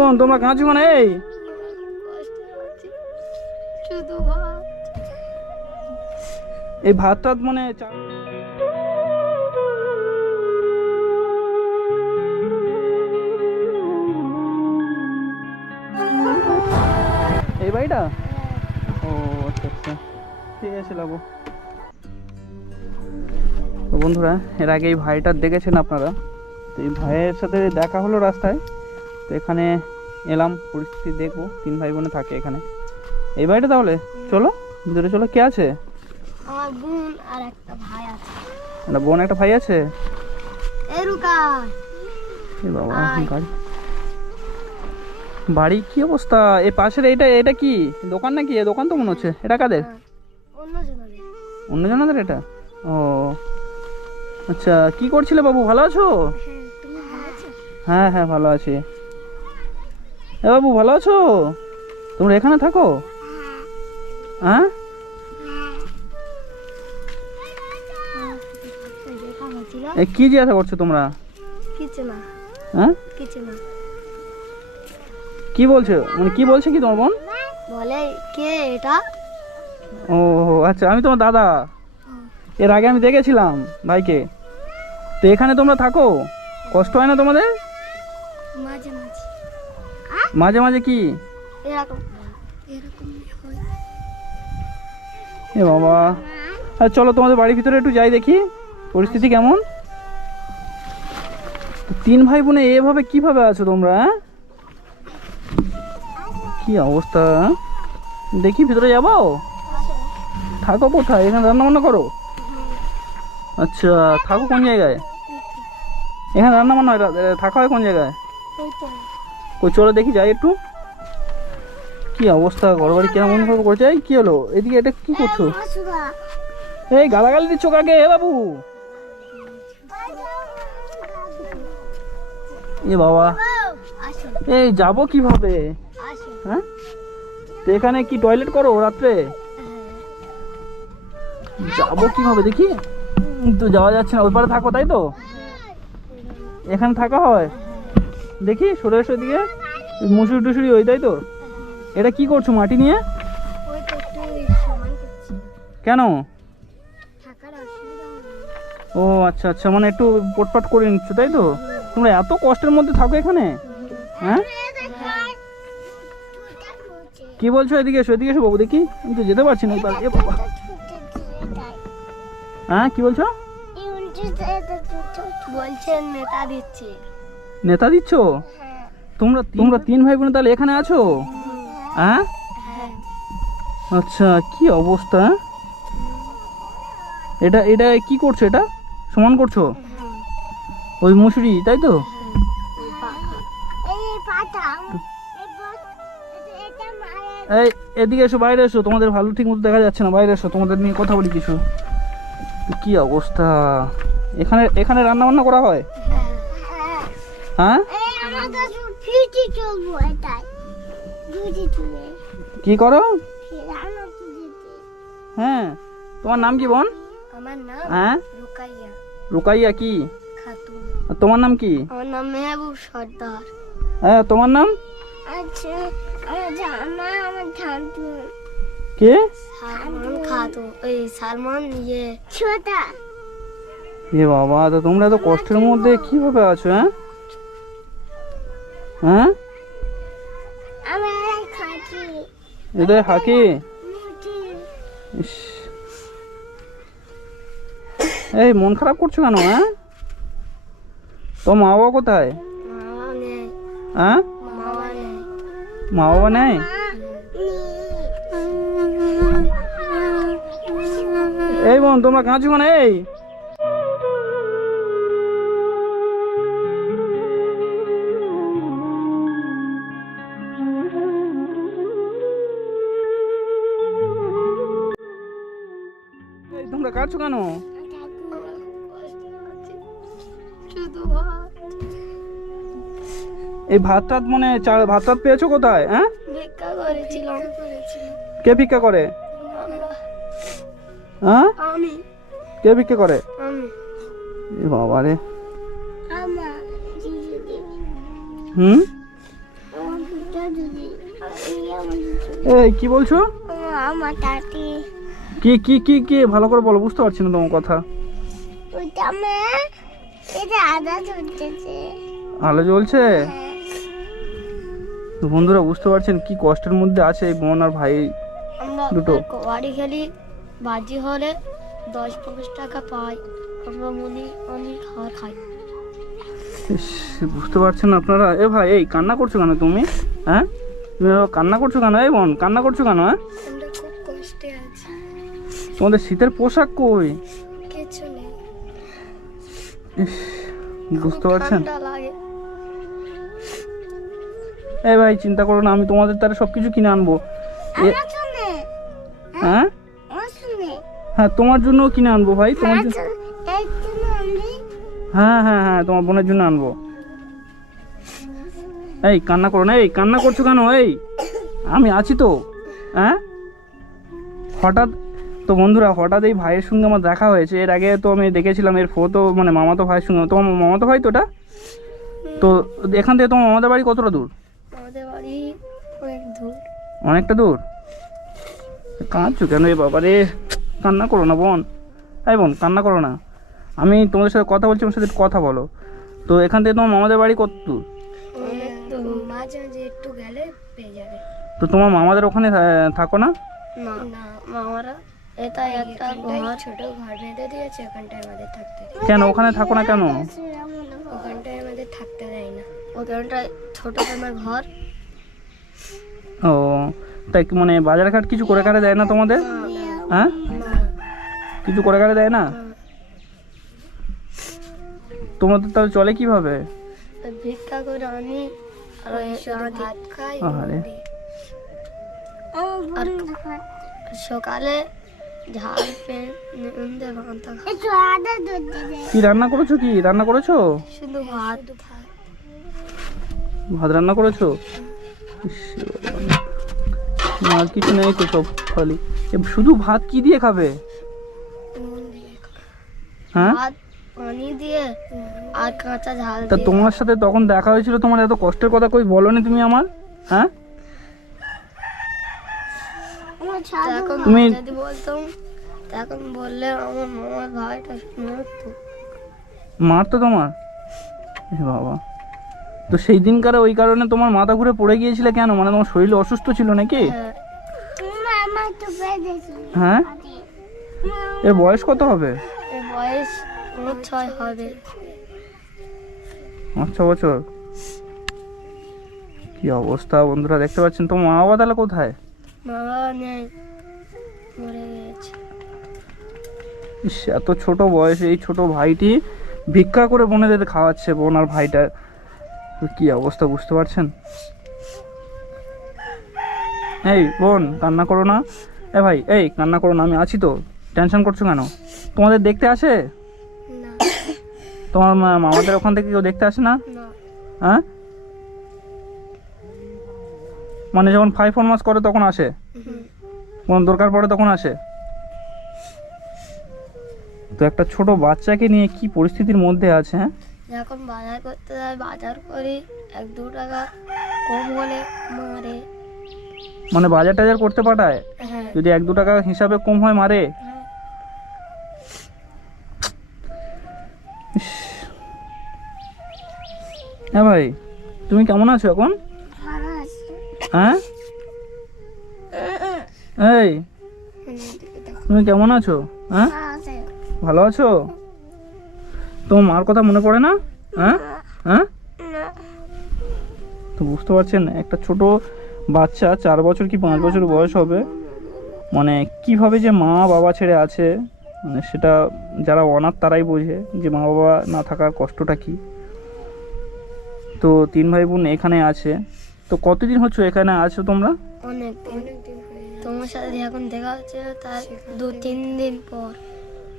বোন, তোমরা কাঁদছো মানে এই? এই ভাত টাত মানে এই বাড়িটা? ও আচ্ছা আচ্ছা। ঠিক আছে, লাবো। বন্ধুরা, এর আগে এই ভাইটার দেখেছেন আপনারা? তো এই ভাইয়ের সাথে দেখা হলো রাস্তায়। তো এখানে এলাম পরিস্থিতি দেখব তিন ভাই বোনে থাকে এখানে। এই বাড়িটা তাহলে? চলো ভিতরে চলো কে আছে? আমার বোন আর একটা ভাই আছে। একটা বোন একটা ভাই আছে? এ রুকা এ বাবা গাড়ি। বাড়ি কি অবস্থা? এই পাশের এটা এটা কি? দোকান নাকি? এ দোকান তো মনে হচ্ছে। এটা কাদের? অন্য জনাদের এটা? ও। আচ্ছা কি করছিলে বাবু? ভালো আছো? হ্যাঁ ভালো আছো? হ্যাঁ হ্যাঁ ভালো আছি। এ বাবু ভালো আছো? তোমরা এখানে থাকো। হ্যাঁ? এ কি জিজ্ঞাসা করছ তোমরা? কিছু না। হ্যাঁ? কিছু না। কি বলছো? মানে কি বলছে কি তোমার বোন? বলে কে এটা? ও আচ্ছা আমি তোমার দাদা। এর আগে আমি দেখেছিলাম ভাইকে। তো এখানে তোমরা থাকো? কষ্ট হয় না তোমাদের? মাঝে মাঝে। মাঝে মাঝে কি? এরকম। এ বাবা। আর চলো তোমাদের বাড়ির ভিতরে একটু যাই দেখি পরিস্থিতি কেমন? তিন ভাই বোনে এভাবে কীভাবে আছো তোমরা হ্যাঁ? কি অবস্থা হ্যাঁ? দেখি ভিতরে যাব? থাকো কোথায়? এখানে রান্না বান্না করো? আচ্ছা থাকো কোন জায়গায়? এখানে রান্না বান্না হয় থাকা হয় কোন জায়গায়? কই, চলো দেখি যাই একটু। কি অবস্থা ঘর বাড়ি কেমন ভাবে করছে এই কি হলো? এদিকে এটা কি করছ? এই গালাগালি দিচ্ছ কাকে? হে বাবু। এ বাবা। এই যাব কীভাবে? হ্যাঁ? এখানে কি টয়লেট করো রাত্রে? যাব কীভাবে? দেখি। তো যাওয়া যাচ্ছে না, ওই পারে থাকো, তাই তো? এখানে থাকা হয়? দেখি, সরে এদিকে। ওই মুসুরি টুসুরি ওই, তাই তো? এটা কি করছ, মাটি নিয়ে? কেন? ও আচ্ছা আচ্ছা মানে একটু পটপাট করে নিচ্ছ, তাই তো? তোমরা এত কষ্টের মধ্যে থাকো এখানে? হ্যাঁ? কি বলছো, এদিকে এসো এদিকে এসো বাবু, দেখি। আমি তো যেতে পারছি না হ্যাঁ কি বলছো? বলছেন নেতা দিচ্ছে। নেতা দিচ্ছ? হ্যাঁ। তোমরা তোমরা তিন ভাই বোন তাহলে এখানে আছো? হ্যাঁ। হ্যাঁ? আচ্ছা কি অবস্থা? হ্যাঁ? এটা এটা কি করছ এটা? সমান করছ? ওই মুসুরি তাই তো? এই এদিকে এসো বাইরে এসো। তোমাদের ভালো ঠিক মতো দেখা যাচ্ছে না। বাইরে এসো তোমাদের নিয়ে কথা বলি কিছু। কি অবস্থা? এখানে এখানে রান্না বান্না করা হয়? হ্যাঁ? কি করো? হ্যাঁ। তোমার নাম কি বোন? আমার নাম হ্যাঁ? রুকাইয়া। রুকাইয়া কি? খাতুন। তোমার নাম কি? আমার নাম মেহবুব সর্দার। হ্যাঁ তোমার নাম? আচ্ছা আমার আমার ঝান্টু কে? সালমান খাতুন ওই সালমান ইয়ে। ছোটা। এ বাবা তো তোমরা এত কষ্টের মধ্যে কীভাবে আছো হ্যাঁ? হ্যাঁ? এটা হাকি। এই মন খারাপ করছ কেন হ্যাঁ? তো মা বাবা কোথায় হ্যাঁ? মা বাবা নেই। এই বোন তোমরা কাঁদছো মানে এই? কাঁদছো কেন? এই ভাত টাত মানে ভাত টাত পেয়েছ কোথায় হ্যাঁ? কে ভিক্ষা করে? হ্যাঁ? কে ভিক্ষা করে? বাবা রে। হুম? এই, কি বলছো? আমার কি কি কি কি? ভালো করে বলো বুঝতে পারছি না তোমার কথা। ওইটা মে এটা আদা আলো জ্বলছে? তো বন্ধুরা বুঝতে পারছেন কি কষ্টের মধ্যে আছে এই বোন আর ভাই দুটো। কবাডি খেলি বাজি হলে দশ পঞ্চাশ টাকা পাই। আমরা মুনি অনেক খাওয়া খাই। বুঝতে পারছেন আপনারা? এ ভাই এই কান্না করছ কেন তুমি? হ্যাঁ? তুমি কান্না করছ কেন? এই বোন কান্না করছ কেন হ্যাঁ? তোমাদের শীতের পোশাক কই? কিছু নেই। বুঝতে পারছেন? এই ভাই চিন্তা করো না আমি তোমাদের তারে সব কিছু কিনে আনব। শুনে হ্যাঁ? হ্যাঁ? তোমার জন্য কিনে আনব ভাই তোমার জন্য হ্যাঁ হ্যাঁ হ্যাঁ তোমার বোনের জন্য আনব। এই কান্না করো না এই কান্না করছ কেন? এই আমি আছি তো। হ্যাঁ? হঠাৎ তো বন্ধুরা হঠাৎ এই ভাইয়ের সঙ্গে আমার দেখা হয়েছে। এর আগে তো আমি দেখেছিলাম এর ফটো মানে মামাতো ভাইয়ের সঙ্গে। তোমার মামাতো ভাই তো ওটা? তো এখান থেকে তোমার মামাদের বাড়ি কতটা দূর? অনেকটা দূর? কাঁদছো কেন এ বাবা রে কান্না করো না বোন। এই বোন কান্না করো না। আমি তোমাদের সাথে কথা বলছি আমার সাথে একটু কথা বলো। তো এখান থেকে তোমার মামাদের বাড়ি কত দূর? তো তোমার মামাদের ওখানে থাকো না মামারা এটা একটা ঘর। ছোট ঘর বেঁধে দিয়েছে ওখানটায় আমাদের থাকতে কেন? ওখানে থাকো না কেন? ওখানটায় আমাদের থাকতে দেয় না ওখানটায় ছোট আমার ঘর। ও তাই মানে বাজার ঘাট কিছু করে কাটে দেয় না তোমাদের? হ্যাঁ? কিছু করে কাটে দেয় না? তোমাদের তাহলে চলে কীভাবে? ভিক্ষা করে আনি আর ভাত খাই। সকালে কি রান্না করেছ কি? রান্না করেছ? শুধু ভাত। ভাত রান্না করেছ? আর কিছু নেই তো সব খালি। এ, শুধু ভাত কি দিয়ে খাবে? হ্যাঁ? পানি দিয়ে আর কাঁচা ঝাল তা তোমার সাথে তখন দেখা হয়েছিল তোমার এত কষ্টের কথা কই বলনি তুমি আমার? হ্যাঁ এখন তুমি- যদি বলতাম তখন বললে আমার মামার ভাইটা মারতো মারতো তোমার? এ বাবা। তো সেই দিনকারে ওই কারণে তোমার মাথা ঘুরে পড়ে গিয়েছিলে কেন? মানে তোমার শরীর অসুস্থ ছিল নাকি? হ্যাঁ হ্যাঁ? এর বয়স কত হবে? বয়স ছয় হবে। আচ্ছা বছর। কি অবস্থা বন্ধুরা দেখতে পাচ্ছেন তোমার মা বাবা তাহলে কোথায়? মা বাবা নেই মরে গেছে ইস এত ছোট বয়সে এই ছোট ভাইটি ভিক্ষা করে বোনেদের খাওয়াচ্ছে বোন আর ভাইটা। কি অবস্থা বুঝতে পারছেন? এই বোন কান্না করো না। এ ভাই এই কান্না করো না আমি আছি তো। টেনশন করছ কেন? তোমাদের দেখতে আসে? তোমার মা- মামাদের ওখান থেকে কেউ দেখতে আসে না? না। হ্যাঁ? মানে যখন ফাইভ ফোর মাস করে তখন আসে। কোনো দরকার পড়ে তখন আসে? তো একটা ছোট বাচ্চাকে নিয়ে কি পরিস্থিতির মধ্যে আছে হ্যাঁ? যখন বাজার করতে যায় বাজার করি এক দু টাকা কম হলে মারে। মানে বাজার টাজার করতে পাঠায়? হ্যাঁ। যদি এক দু টাকা হিসাবে কম হয় মারে। হ্যাঁ ভাই তুমি কেমন আছো এখন? হ্যাঁ? এই, তুমি কেমন আছো? হ্যাঁ? ভালো আছো? তোমার মার কথা মনে পড়ে না? হ্যাঁ? হ্যাঁ? তো বুঝতে পারছেন, একটা ছোট বাচ্চা চার বছর কি পাঁচ বছর বয়স হবে? মানে কীভাবে যে মা বাবা ছেড়ে আছে? মানে সেটা যারা অনাথ তারাই বোঝে যে মা বাবা না থাকার কষ্টটা কি। তো তিন ভাই বোন এখানে আছে। তো কতদিন হচ্ছে এখানে আছো তোমরা? অনেক তোমার সাথে এখন দেখা হচ্ছে তার দু তিন দিন পর।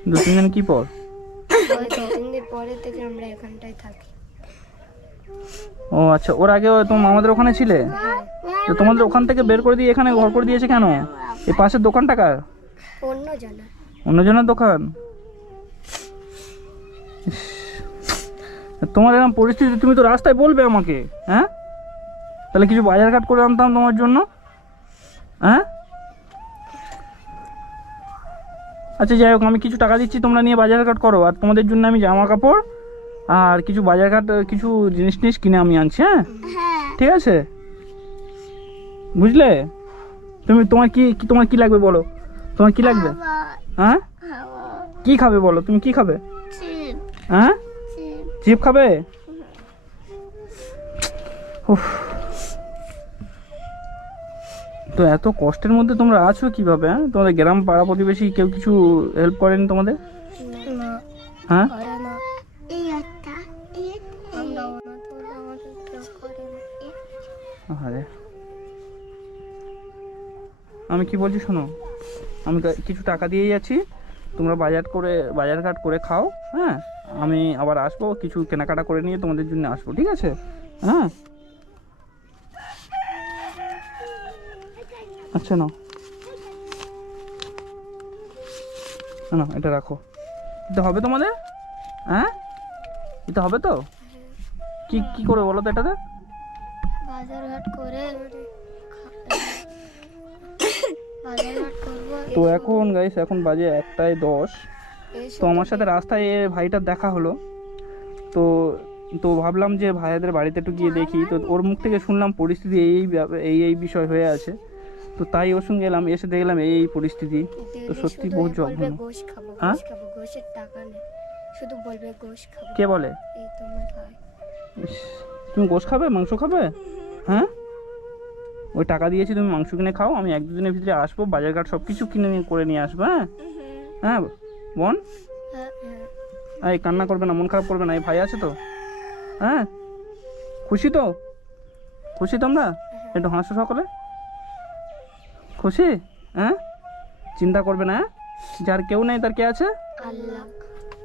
দু তিন দিন কি পর? তিন দিন পরের থেকে আমরা এখানটায় থাকি। ও আচ্ছা ওর আগে তোমার ওখানে ছিলে? তো তোমাদের ওখান থেকে বের করে দিয়ে এখানে ঘর করে দিয়েছে কেন? এই পাশের দোকানটা কার? অন্য অন্যজনের দোকান? তোমার এরকম পরিস্থিতি তুমি তো রাস্তায় বলবে আমাকে হ্যাঁ? তাহলে কিছু বাজার বাজারঘাট করে আনতাম তোমার জন্য? হ্যাঁ? আচ্ছা যাই হোক আমি কিছু টাকা দিচ্ছি তোমরা নিয়ে বাজার বাজারঘাট করো। আর তোমাদের জন্য আমি জামা কাপড় আর কিছু বাজার বাজারঘাট কিছু জিনিস টিনিস কিনে আমি আনছি হ্যাঁ? হ্যাঁ। ঠিক আছে? বুঝলে? তুমি তোমার কি কি- তোমার কি লাগবে বলো? তোমার কি লাগবে? হ্যাঁ? কি খাবে বলো? তুমি কি খাবে? চিপ। হ্যাঁ? চিপ। চিপ খাবে? উফ। তো এত কষ্টের মধ্যে তোমরা আছো কীভাবে হ্যাঁ? তোমাদের গ্রাম পাড়া প্রতিবেশী কেউ কিছু হেল্প করেনি তোমাদের? হ্যাঁ? আরে আমি কি বলছি শোনো? আমি কিছু টাকা দিয়ে যাচ্ছি। তোমরা বাজার করে বাজারঘাট করে খাও হ্যাঁ? আমি আবার আসব কিছু কেনাকাটা করে নিয়ে তোমাদের জন্য আসব ঠিক আছে? হ্যাঁ? আচ্ছা না না এটা রাখো। এটা হবে তোমাদের? হ্যাঁ? এটা হবে তো? কি কি করে বলো তো এটাতে? বাজারঘাট করে তো এখন গাইস এখন বাজে একটায় দশ। তো আমার সাথে রাস্তায় এ ভাইটার দেখা হলো। তো তো ভাবলাম যে ভাইয়াদের বাড়িতে একটু গিয়ে দেখি। তো ওর মুখ থেকে শুনলাম পরিস্থিতি এই এই এই এই বিষয় হয়ে আছে। তো তাই ওর সঙ্গে এলাম এসে দেখলাম এই পরিস্থিতি। তো সত্যি বহুত জঘন্য হ্যাঁ? শুধু বলবে গোশ খাব। কে বলে? তুমি গোশ খাবে? মাংস খাবে? হ্যাঁ? ওই টাকা দিয়েছি তুমি মাংস কিনে খাও আমি এক দুদিনের ভিতরে আসব বাজার ঘাট সব কিছু কিনে নিয়ে করে নিয়ে আসব হ্যাঁ? হ্যাঁ বোন? হ্যাঁ হ্যাঁ। এই কান্না করবে না মন খারাপ করবে না এই ভাই আছে তো। হ্যাঁ? খুশি তো? খুশি তোমরা? একটু হাসো সকলে। খুশি? হ্যাঁ? চিন্তা করবে না হ্যাঁ? যার কেউ নেই তার কে আছে?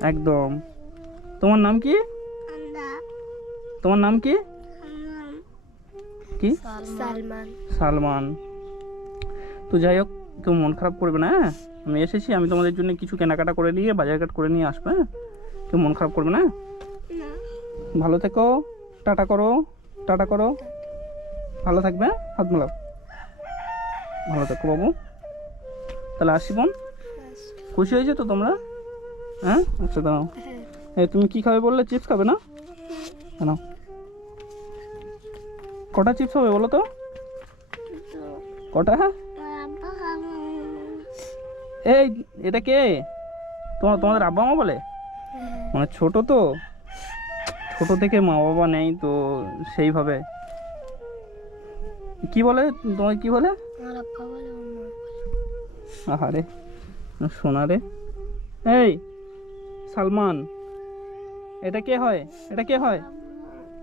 একদম। তোমার নাম কি? তোমার নাম কি? কি? সালমান। সালমান। তো যাই হোক কেউ মন খারাপ করবে না হ্যাঁ? আমি এসেছি আমি তোমাদের জন্য কিছু কেনাকাটা করে নিয়ে বাজার বাজারঘাট করে নিয়ে আসব হ্যাঁ? কেউ মন খারাপ করবে না। ভালো থেকো টাটা করো টাটা করো। ভালো থাকবে হ্যাঁ? হাত মেলাও। ভালো থেকো বাবু তাহলে আসি বোন। খুশি হয়েছে তো তোমরা? হ্যাঁ? আচ্ছা দাঁড়াও। হ্যাঁ। এই তুমি কি খাবে বললে? চিপস খাবে না? কেন কটা চিপস হবে বলো তো? কটা? এই এটা কে? তোমার তোমাদের আব্বা মা বলে? মানে ছোট তো। ছোট থেকে মা বাবা নেই তো সেইভাবে। কি বলে? তোমার কি বলে? আমার আব্বা সোনা রে? এই, সালমান, এটা কে হয়? এটা কে হয়?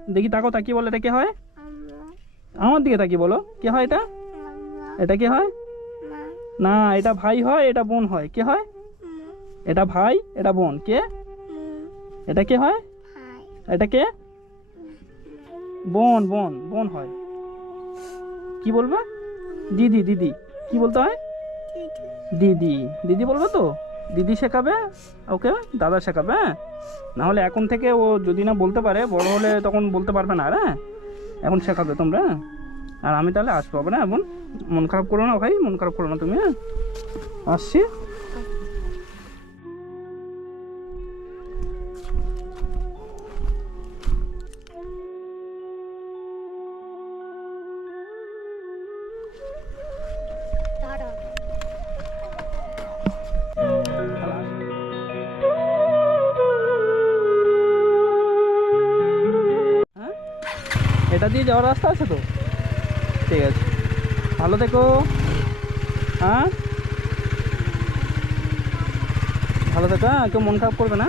দেখি তাকো তাকি বলে, এটা কে হয়? আমার দিকে তাকি বলো, কে হয় এটা? এটা কে হয়? না, এটা ভাই হয়, এটা বোন হয়। কে হয়? এটা ভাই, এটা বোন। কে? এটা কে হয়? এটা কে? বোন বোন বোন হয়। কি বলবে? দিদি দিদি। কি বলতে হয়? দিদি। দিদি। বলবে তো? দিদি শেখাবে ওকে? দাদা শেখাবে হ্যাঁ? নাহলে এখন থেকে ও যদি না বলতে পারে বড় হলে তখন বলতে পারবে না আর হ্যাঁ? এখন শেখাবে তোমরা হ্যাঁ? আর আমি তাহলে আসব না এখন মন খারাপ করো না ভাই মন খারাপ করো না তুমি হ্যাঁ? আসছি। এটা দিয়ে যাওয়ার রাস্তা আছে তো? ঠিক আছে। ভালো থেকো। হ্যাঁ? ভালো থেকো হ্যাঁ কেউ মন খারাপ করবে না?